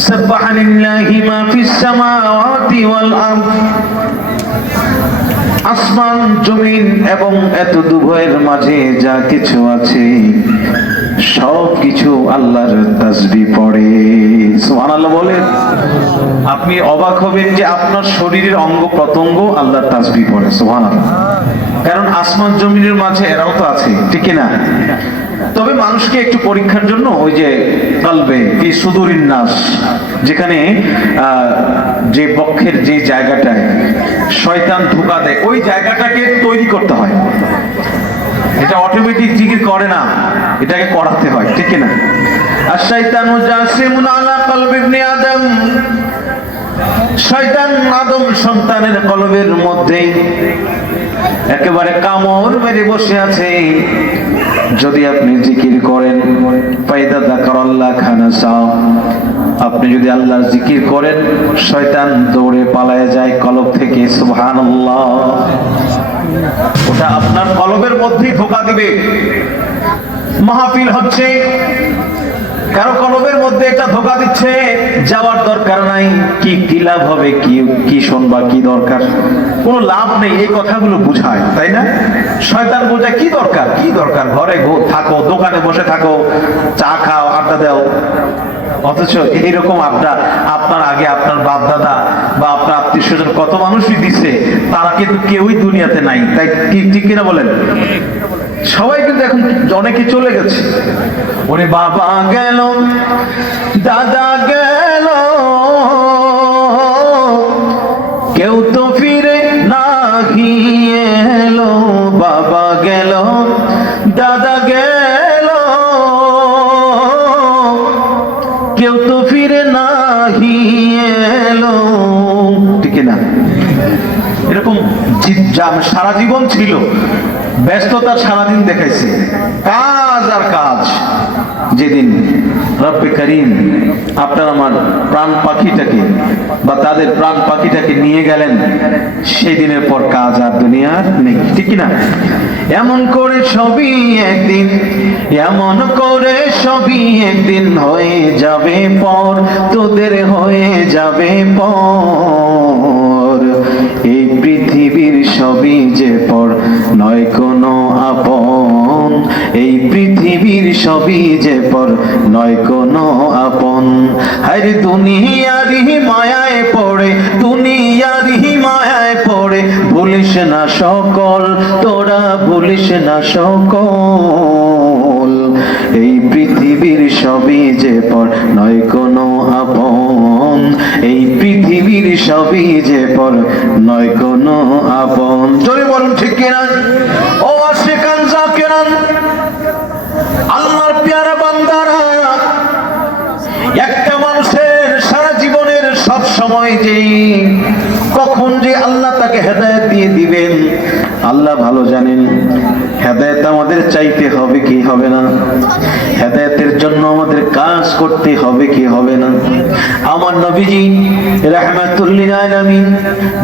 সাব্বাহা লিল্লাহি মা ফিস সামাওয়াতি ওয়াল আরদ, আসমান জমিন এবং এত দুভয়ের মাঝে যা কিছু আছে সব কিছু আল্লাহর তাসবিহ পড়ে। সুবহানাল্লাহ বলেন। আপনি অবাক হবেন যে আপনার শরীরের অঙ্গ প্রত্যঙ্গ আল্লাহর তাসবিহ পড়ে। সুবহানাল্লাহ। কারণ আসমান জমিনের মাঝে এরাও তো আছে, ঠিক না? তবে মানুষকে একটু পরীক্ষার জন্য ওই যে কলবে ফি সুদুরিন নাস, যেখানে যে বক্ষের যে জায়গাটায় শয়তান ধোঁকা দেয় ওই জায়গাটাকে তৈরি করতে হয়। এটা অটোমেটিক জিকির করে না, এটাকে করাতে হয়, ঠিক না? আর শয়তানু জাসিমুন আলা কলবি ইবনে আদম, শয়তান আদম সন্তানের কলবের মধ্যে একেবারে কামড় মেরে বসে আছে। যদি আপনি জিকির করেন, ফাইদা যাকারাল্লাহ খানাসা, আপনি যদি আল্লাহর জিকির করেন শয়তান দৌড়ে পালায় যায় কলব থেকে। সুবহানাল্লাহ। ওটা আপনার কলবের মধ্যেই ধোঁকা দিবে। মাহফিল হচ্ছে, কারো কলবের মধ্যে একটা ধোঁকা দিচ্ছে, যাওয়ার দরকার নাই, কি লাভ হবে, কি শুনবা, কি দরকার, কোনো লাভ নেই, এই কথাগুলো বুঝায়, তাই না? শয়তান বোঝায় কি দরকার, ঘরে থাকো, দোকানে বসে থাকো, চা খাও, আড্ডা দাও। অথচ এইরকম আপনার আগে আপনার বাপ দাদা বা আপনার আত্মীয় স্বজন কত মানুষই দিছে, তারা কিন্তু কেউই দুনিয়াতে নাই, তাই ঠিক কিনা বলেন? সবাই কিন্তু এখন অনেকে চলে গেছে। ওরে বাবা গেল, দাদা গেল, কেউ তো ফিরে নাহি এলো। বাবা গেল, দাদা গেল, কেউ তো ফিরে নাহি এলো, ঠিক না? এরকম সারা জীবন ছিল, ব্যস্ততা সারাদিন দেখাইছে, কাজ আর কাজ। যেদিন রব্বে করিম আপনার আমার প্রাণ পাখিটাকে বা তাদের প্রাণ পাখিটাকে নিয়ে গেলেন, সেই দিনের পর কাজ আর দুনিয়ার নেই, ঠিক না? এমন করে সবই একদিন, এমন করে সবই একদিন হয়ে যাবে পর, তোদের হয়ে যাবে পর। এই পৃথিবীর সবই যে পর, নয় কোনো আপন। এই পৃথিবীর সবই যে পর, নয় কোনো আপন। হায়রে দুনিয়ারই মায়ায় পড়ে, দুনিয়ারই মায়ায় পড়ে, ভুলিস না সকল, তোরা ভুলিস না সকল। এই পৃথিবীর সবই যে পর, নয় কোনো আপন। এই পৃথিবীর সবই যে পর, নয় কোনো আপন। জোরে বলুন ঠিক কিনা? ও আশিকান জাকিরান, আল্লাহর পেয়ারা বান্দারা, একটা মানুষের সারা জীবনের সব সময় যে কখন যে আল্লাহ তাকে হেদায়েত দিয়ে দিবেন আল্লাহ ভালো জানেন। হেদায়েত আমাদের চাইতে হবে কি হবে না? হেদায়েতের জন্য আমাদের কাজ করতে হবে কি হবে না? আমার নবীজি রাহমাতুল লিল আলামিন,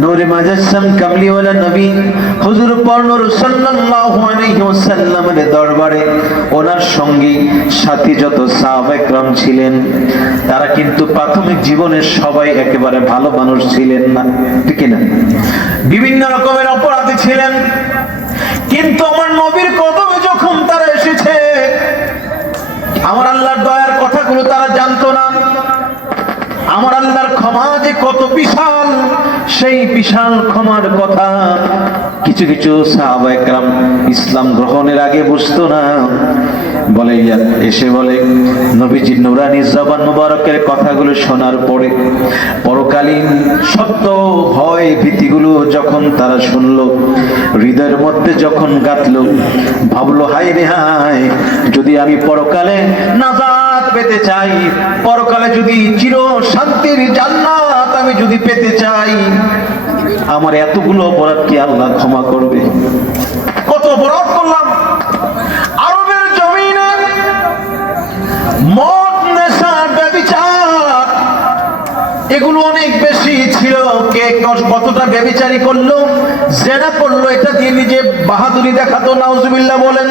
নূরে মুজাসসাম কামলিওয়ালা নবী হুজুর পরনূর সাল্লাল্লাহু আলাইহি ওয়াসাল্লামের দরবারে ওনার সঙ্গী সাথী যত সাহাবায়ে কেরাম ছিলেন, তারা কিন্তু প্রাথমিক জীবনের সবাই একেবারে ভালো মানুষ ছিলেন না, ঠিক না? বিভিন্ন রকমের অপরাধী ছিলেন। কিন্তু আমার নবীর কদমে যখন তারা এসেছে, আমার আল্লাহর দয়ার কথাগুলো তারা জানতো না। আমার আল্লাহর ক্ষমা যে কত বিশাল, সেই বিশাল ক্ষমার কথা কিছু কিছু সাহাবায়ে কেরাম ইসলাম গ্রহণের আগে বুঝতো না। বলে এসে বলে নবীজির নুরানি জবান মুবারকের কথাগুলো শোনার পরে পরকালীন সত্য ভয় ভীতিগুলো যখন তারা শুনলো, হৃদয়ের মধ্যে যখন গাঁথলো, ভাবলো হায় রে হায়, যদি আমি পরকালে নাজাত পেতে চাই, পরকালে যদি চির শান্তির জান্নাত আমি যদি পেতে চাই, আমার এতগুলো অপরাধ কি আল্লাহ ক্ষমা করবে? কত অপরাধ করলাম। আরবের জমিনে মদ, নেশা, ব্যভিচার এগুলো অনেক বেশি ছিল। কে কতটা ব্যভিচারী করলো, জেনা করলো, এটা দিয়ে নিজে বাহাদুরি দেখাতো। নাউজুবিল্লাহ বলেন।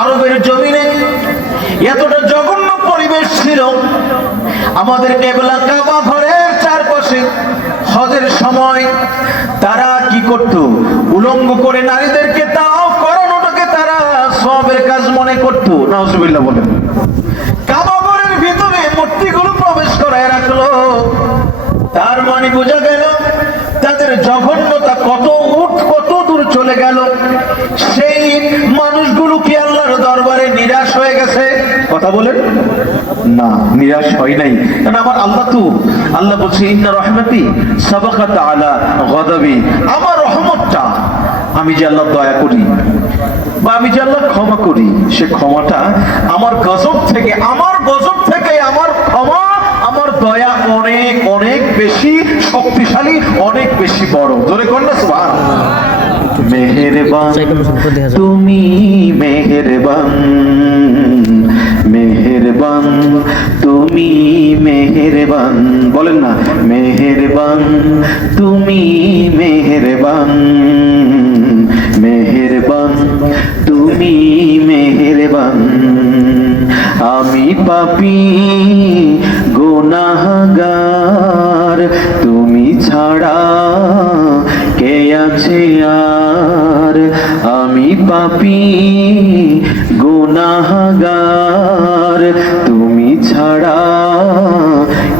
আরবের জমিনে এতটা জঘন্য পরিবেশ ছিল। আমাদের কেবলা কাবা ঘরের চারপাশে হজের সময় তারা কি করত? উলঙ্গ করে নারীদেরকে তাওয়াফ করানোটাকে তারা সওয়াবের কাজ মনে করত। নাউজুবিল্লাহ বলেন। কাবা ঘরের ভিতরে মূর্তিগুলো প্রবেশ করায় রাখলো। তার মানে বোঝা গেল তাদের জঘন্যতা কত দূর চলে গেল। সেই মানুষগুলো কি আল্লাহর দরবারে নিরাশ হয়ে গেছে? কথা বলেন না, নিরাশ হয় নাই। কারণ আমার আল্লাহ তো, আল্লাহ বলছে ইন্না রহমতি সাবাকাত আলা গদাবি, আমার রহমতটা, আমি যে আল্লাহ দয়া করি বা আমি যে আল্লাহ ক্ষমা করি, সে ক্ষমাটা আমার গজব থেকে আমার ক্ষমা, আমার দয়া অনেক অনেক বেশি শক্তিশালী, অনেক বেশি বড়। জোরে কর না সুবহানাল্লাহ। মেহেরবান তুমি, মেহেরবান, মেহেরবান তুমি, মেহেরবান, বলেন না, মেহেরবান তুমি, মেহেরবান, মেহেরবান তুমি, মেহেরবান। আমি পাপী গুনাহগার, তুমি ছাড়া কে আছে আর? আমি পাপী গুনাহগার, তুমি ছাড়া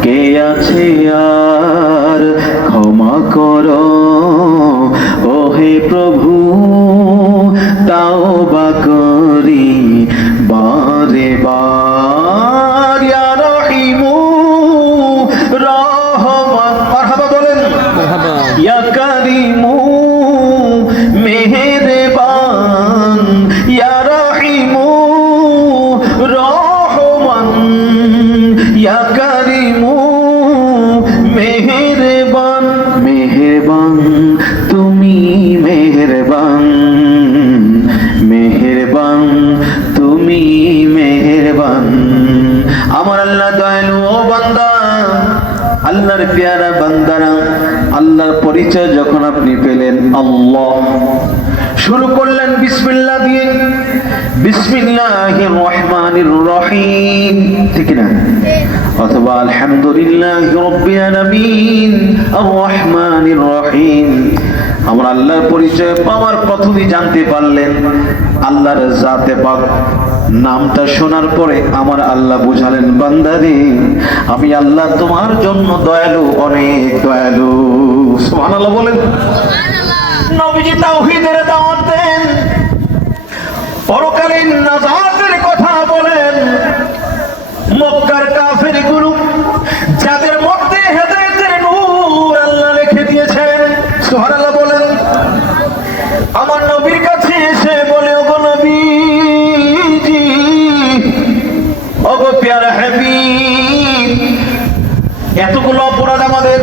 কে আছে আর? ক্ষমা করো ওহে প্রভু, তাওবা করি বারে বার। ইয়া রহিমু রহমান, মারহাবা বলেন। ইয়া কারিমু মেহেরবান, ইয়া রহিমু রহমান, ইয়া কারিমু মেহেরবান। মেহেরবান তুমি, মেহেরবান, মেহেরবান তুমি, মেহেরবান। আমার আল্লাহ দয়ালু। ও বান্দা, আল্লাহর পেয়ারা বান্দারা, আল্লাহর পরিচয় যখন আপনি পেলেন, আল্লাহ শুরু করলেন বিসমিল্লাহ দিয়ে, বিসমিল্লাহির রহমানির রহিম, ঠিক না? অথবা আলহামদুলিল্লাহি রাব্বিল আলামিন আর রহমানির রহিম। আমরা আল্লাহর পরিচয় পাওয়ার প্রথমেই জানতে পারলেন আল্লাহর জাতে পাক। নামটা শোনার পরে আমার আল্লাহ বুঝালেন, বান্দারে আমি আল্লাহ তোমার জন্য দয়ালু, অনেক দয়ালু। সুবহানাল্লাহ বলেন। নবীজি তাওহীদের দাওয়াত দেন, পরকালীন নাজাতের কথা বলেন। মক্কার কাফেরগুলো যাদের মধ্যে হেদায়েতের নূর আল্লাহ রেখে দিয়েছেন, সুবহানাল্লাহ বলেন, আমার নবীর কাছে এসে বলে, ওগো নবীজি, ওগো প্যারা হাবিব, এতগুলো অপরাধ আমাদের,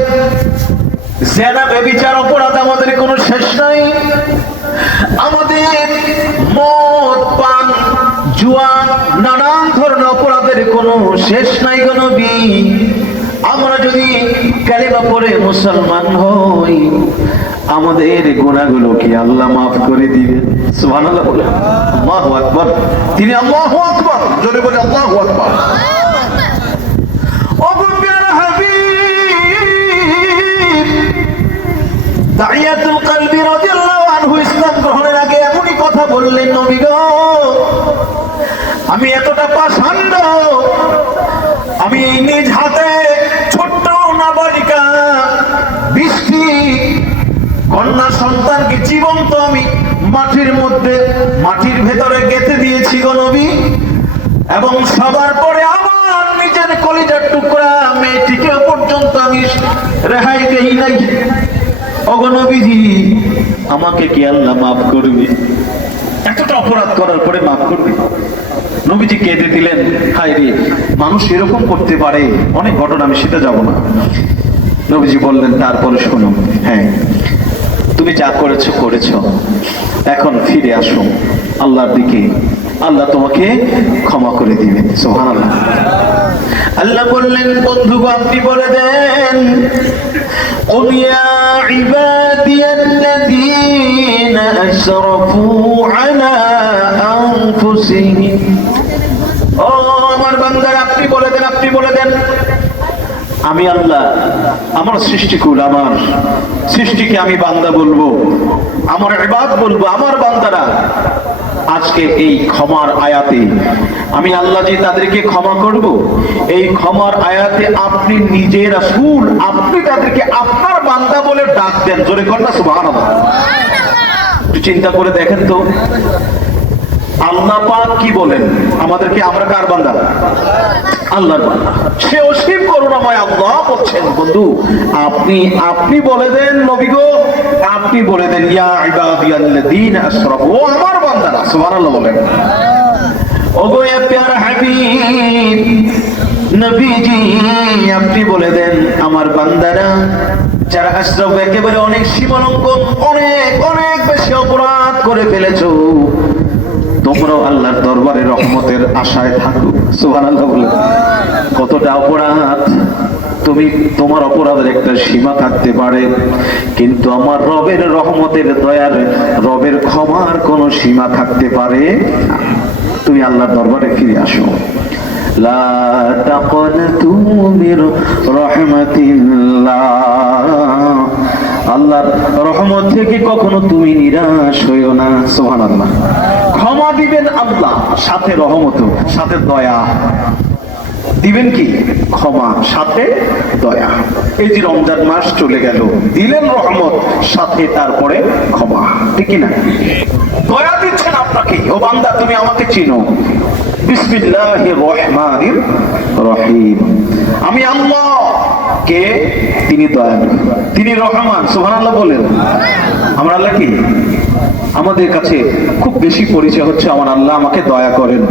জেনা ব্যভিচার অপরাধ আমাদের কোনো শেষ নাই। আমাদের মদ পান জুয়া নানান ধরনের অপরাধের কোনো শেষ নাই গো নবী। আমরা যদি কালিমা পড়ে মুসলমান হই, আমাদের গুনাহগুলো কি আল্লাহ মাফ করে দিবেন? সুবহানাল্লাহ বলেন। আল্লাহু আকবার। তিনি আল্লাহু আকবার, জোরে বলে আল্লাহু আকবার। ওগো প্যারা হাবিব, দাইয়াতুল কলবি রাদিয়াল্লাহু আনহু ইসলাম গ্রহণের আগে এমনই কথা বললেন, নবী গো, আমি এতটা পাষাণ্ড, আমি নিজ হাতে ছোট্ট নাবালিকা বৃষ্টি কন্যা সন্তানকে জীবন্ত আমি মাটির ভেতরে গেঁথে দিয়েছি গো নবী, এবং সবার পরে আমার নিজের কলিজার টুকরা মেয়েটিকে পর্যন্ত আমি রেহাই দেই নাই। ওগো নবীজি, আমাকে কি আল্লাহ মাফ করবে? এতটা অপরাধ করার পরে মাফ করবে? নবীজি কেঁদে দিলেন। হায় রে, মানুষ এরকম করতে পারে, অনেক ঘটনা, আমি সেটা যাব না। নবীজি বললেন, তারপরে শোনো, হ্যাঁ তুমি যা করেছো করেছো, এখন ফিরে আসো আল্লাহর দিকে, আল্লাহ তোমাকে ক্ষমা করে দিবেন। সুবহানাল্লাহ। আল্লাহ বললেন, বন্ধুগো আপনি বলে দেন, قل يا عبادي الذين أسرفوا على أنفسهم। ও আমার বান্দারা, আপনি বলে দেন আমি আল্লাহ আমার সৃষ্টিকুল, আমার সৃষ্টিকে আমি বান্দা বলবো, আমার ইবাদ বলবো, আমার বান্দারা আজকে এই ক্ষমার আয়াতে আমি আল্লাহ যে তাদেরকে ক্ষমা করব, এই ক্ষমার আয়াতে আপনি নিজে রাসূল, আপনি তাদেরকে আপনার বান্দা বলে ডাক দেন। জোরে কর না সুবহানাল্লাহ। একটু চিন্তা করে দেখেন তো, আল্লাহ পাক কি বলেন আমাদেরকে, আমরা কার বান্দা? আল্লাহর বান্দা। সে অসীম করুণাময় আল্লাহ বলছেন, বন্ধু আপনি বলে দেন, নবী গো আপনি বলে দেন, ইয়া ইবাদিয়াল্লাযীনা আসরাফু, ও আমার বান্দারা, সুবহানাল্লাহ বলেন। ওগো এ প্যারা হাবিব নবীজি, আপনি বলে দেন আমার বান্দারা যারা আসরাফ, একেবারে অনেক সীমালঙ্ঘন, অনেক অনেক বেশি অপরাধ করে ফেলেছো, তোমরাও আল্লাহর দরবারে রহমতের আশায় থাকো। সুবহানাল্লাহ বলে। কতটা অপরাধ, তোমার অপরাধের একটা সীমা থাকতে পারে, কিন্তু আমার রবের রহমতের, দয়ার রবের ক্ষমার কোনো সীমা থাকতে পারে না। তুমি আল্লাহর দরবারে ফিরে আসো। লা তাকনাতু মির রাহমাতিল্লাহ, আল্লাহর রহমত থেকে কখনো তুমি নিরাশ হইও না। সুবহানাল্লাহ। ক্ষমা দিবেন আল্লাহ, সাথে রহমত, সাথে দয়া দিবেন। কি ক্ষমা, সাথে দয়া। এই যে রমজান মাস চলে গেল, দিলেন রহমত, সাথে তারপরে ক্ষমা, ঠিক না? দয়া দিচ্ছেন আপনাকে, ও বান্দা তুমি আমাকে চিনো, বিসমিল্লাহির রহমানির রহিম। আমি আল্লাহ কে? তিনি দয়ালু, তিনি রহমান। সুবহানাল্লাহ বলেন। আমরা আল্লাহ কি? আমাদের কাছে খুব বেশি পরিচয় হচ্ছে আমার আল্লাহ আমাকে দয়া করেন,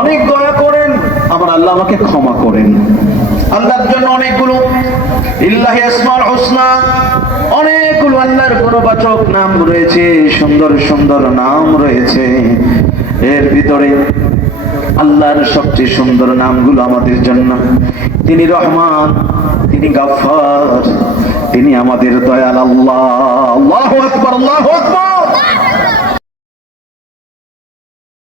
অনেক দয়া করেন, আমার আল্লাহ আমাকে ক্ষমা করেন। আল্লাহর জন্য অনেকগুলো লিল্লাহি আসমাউল হুসনা, অনেকগুলো আল্লাহর গুণবাচক নাম রয়েছে, সুন্দর সুন্দর নাম রয়েছে। এর ভিতরে আল্লাহর সবচেয়ে সুন্দর নামগুলো আমাদের জন্য, তিনি রহমান, তিনি গাফফার, তিনি আমাদের দয়াল আল্লাহ। আল্লাহু আকবার, আল্লাহু আকবার।